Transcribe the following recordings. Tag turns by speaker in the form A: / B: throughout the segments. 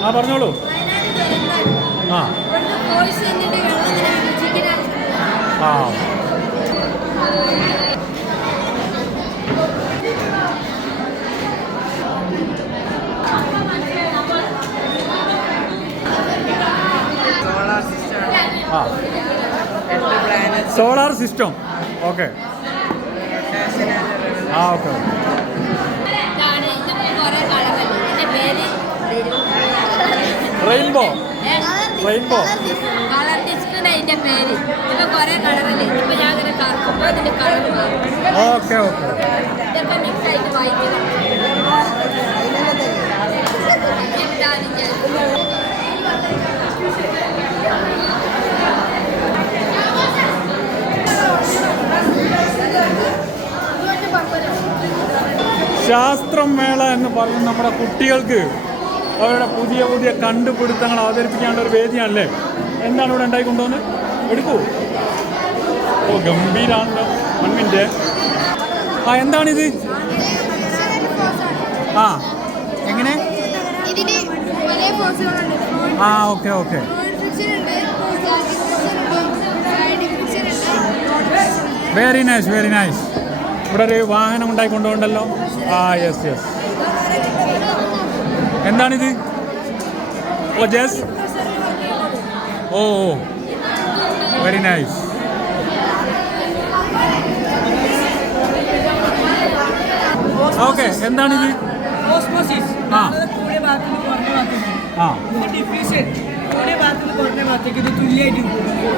A: ആ പറഞ്ഞോളൂ. ആ. ആ. സോളാർ സിസ്റ്റം ആ. ഓക്കെ ആ okay colour rainbow okay okay ശാസ്ത്രം മേള എന്ന് പറയുന്ന നമ്മുടെ കുട്ടികൾക്ക് അവരുടെ പുതിയ പുതിയ കണ്ടുപിടുത്തങ്ങൾ അവതരിപ്പിക്കാനുള്ള ഒരു വേദിയാണല്ലേ? എന്താണ് ഇവിടെ ഉണ്ടായി കൊണ്ടുവന്നത് എടുക്കൂ. ഓ ഗംഭീരാണല്ലോ. വൺ മിനിറ്റ് ആ എന്താണിത്? ആ എങ്ങനെ? ആ okay okay. Very nice very nice ഇവിടെ ഒരു വാഹനം ഉണ്ടായി കൊണ്ടുപോകണ്ടല്ലോ ആ യെസ് യെസ് എന്താണിത്? ഓ ജസ് ഓ ഓ വെരി നൈസ് ഓക്കെ എന്താണിത്? ആ.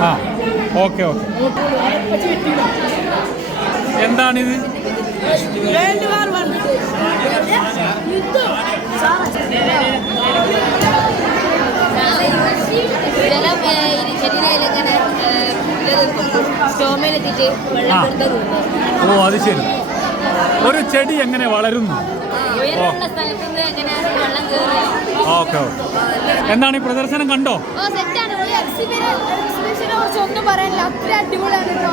A: ആ. ഓക്കെ ഓക്കെ എന്താണിത്?
B: വേൾഡ് വാർ വൺ ജലം ശരീരയിലിങ്ങനെ സ്റ്റോമയിലെത്തിച്ച് വെള്ളം ആ. കൊടുത്തതുണ്ട്
A: ഓ അത് ശരി. ഒരു ചെടി എങ്ങനെ വളരുന്നു? Okay okay. എന്താണ് ഈ പ്രദർശനം കണ്ടോ?
B: ഒന്നും പറയാനില്ല അത്ര അടിപൊളിയാണ്. കേട്ടോ